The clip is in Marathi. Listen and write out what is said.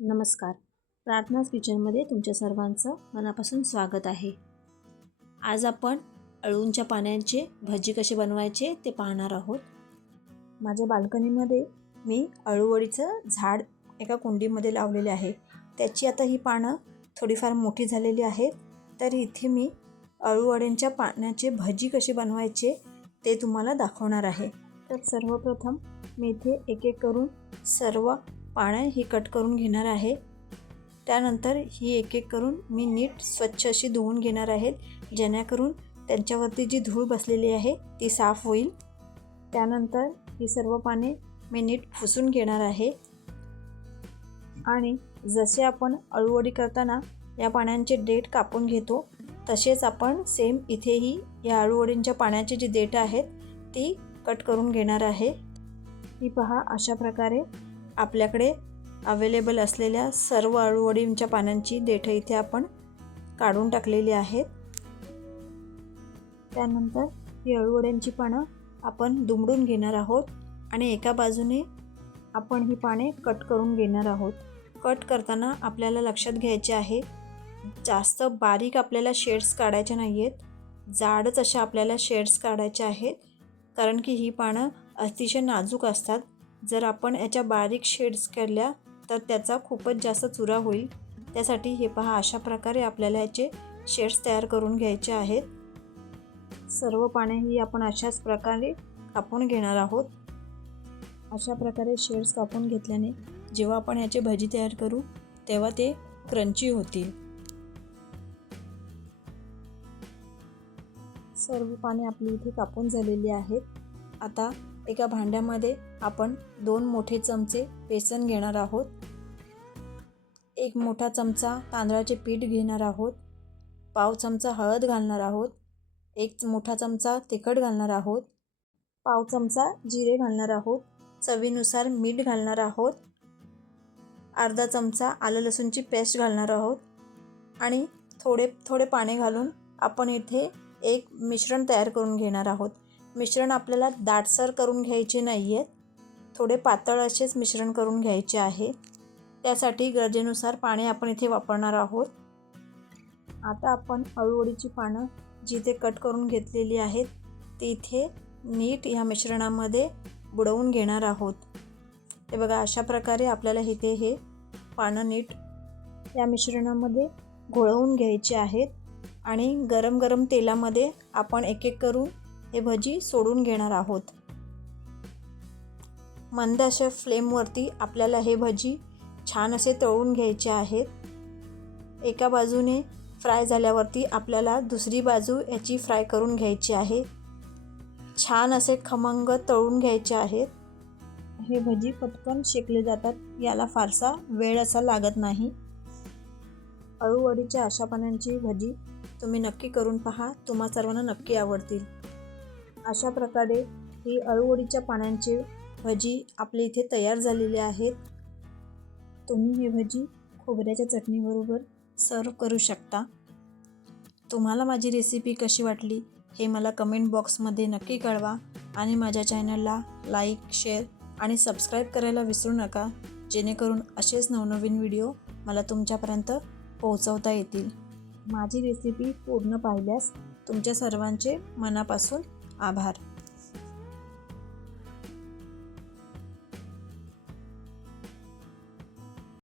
नमस्कार. प्रार्थनाच किचनमध्ये तुमच्या सर्वांचं मनापासून स्वागत आहे. आज आपण अळूंच्या पाण्याचे भजी कसे बनवायचे ते पाहणार आहोत. माझ्या बाल्कनीमध्ये मी अळूवडीचं झाड एका कुंडीमध्ये लावलेले आहे. त्याची आता ही पानं थोडीफार मोठी झालेली आहेत. तर इथे मी अळूवड्यांच्या पाण्याचे भजी कसे बनवायचे ते तुम्हाला दाखवणार आहे. तर सर्वप्रथम मी इथे एक एक करून सर्व पानं ही कट करून घेणार आहे. त्यानंतर ही एक एक करून मी नीट स्वच्छ अशी धुवून घेणार आहेत जेणेकरून त्यांच्यावरती जी धूळ बसलेली आहे ती साफ होईल. त्यानंतर ही सर्व पाने मी नीट पुसून घेणार आहे. आणि जसे आपण अळूवडी करताना या पाण्याचे डेट कापून घेतो तसेच आपण सेम इथेही या अळूवडींच्या पाण्याचे जे डेट आहेत ती कट करून घेणार आहे. ही पहा अशा प्रकारे आपल्याकडे अवेलेबल असलेल्या सर्व अळूवडींच्या पानांची देठं इथे आपण काढून टाकलेली आहेत. त्यानंतर ही अळूवड्यांची पानं आपण दुमडून घेणार आहोत आणि एका बाजूने आपण ही पाने कट करून घेणार आहोत. कट करताना आपल्याला लक्षात घ्यायचे आहे जास्त बारीक आपल्याला शेड्स काढायचे नाही आहेत जाडच अशा आपल्याला शेड्स काढायचे आहेत कारण की ही पानं अतिशय नाजूक असतात. जर आपण याच्या बारीक शेड्स केल्या तर त्याचा खूपच जास्त चुरा होईल. त्यासाठी हे पहा अशा प्रकारे आपल्याला याचे शेड्स तयार करून घ्यायचे आहेत. सर्व पानेही आपण अशाच प्रकारे कापून घेणार आहोत. अशा प्रकारे शेड्स कापून घेतल्याने जेव्हा आपण याचे भजी तयार करू तेव्हा ते क्रंची होतील. सर्व पाने आपली इथे कापून झालेली आहेत. आता एका भांड्यामध्ये आपण दोन मोठे चमचे बेसन घेणार आहोत. एक मोठा चमचा तांदळाचे पीठ घेणार आहोत. पाव चमचा हळद घालणार आहोत. एक मोठा चमचा तिखट घालणार आहोत. पाव चमचा जिरे घालणार आहोत. चवीनुसार मीठ घालणार आहोत. अर्धा चमचा आलं लसूणची पेस्ट घालणार आहोत. आणि थोडे थोडे पाणी घालून आपण इथे एक मिश्रण तयार करून घेणार आहोत. मिश्रण आपल्याला दाटसर करून घ्यायचे नाही आहेत थोडे पातळ असेच मिश्रण करून घ्यायचे आहे. त्यासाठी गरजेनुसार पाणी आपण इथे वापरणार आहोत. आता आपण अळूवडीची पानं जिथे कट करून घेतलेली आहेत ती इथे नीट ह्या मिश्रणामध्ये बुडवून घेणार आहोत. ते बघा अशा प्रकारे आपल्याला इथे हे पानं नीट या मिश्रणामध्ये घोळवून घ्यायचे आहेत. आणि गरम गरम तेलामध्ये आपण एक एक करून हे भजी सोडून घेणार आहोत. मंद अशा फ्लेमवरती आपल्याला हे भजी छान असे तळून घ्यायचे आहेत. एका बाजूने फ्राय झाल्यावरती आपल्याला दुसरी बाजू याची फ्राय करून घ्यायची आहे. छान असे खमंग तळून घ्यायचे आहेत. हे भजी पटकन शेकले जातात याला फारसा वेळ असा लागत नाही. अळूवडीच्या अशा भजी तुम्ही नक्की करून पहा तुम्हा सर्वांना नक्की आवडतील. अशा प्रकारे ही अळूवडीच्या पानांची भजी आपल्या इथे तयार झालेली आहेत. तुम्ही हे भजी खोबऱ्याच्या चटणीबरोबर सर्व करू शकता. तुम्हाला माझी रेसिपी कशी वाटली हे मला कमेंट बॉक्समध्ये नक्की कळवा आणि माझ्या चॅनलला लाईक शेअर आणि सबस्क्राईब करायला विसरू नका जेणेकरून असेच नवनवीन व्हिडिओ मला तुमच्यापर्यंत पोहोचवता येतील. माझी रेसिपी पूर्ण पाहिल्यास तुमच्या सर्वांचे मनापासून आभार.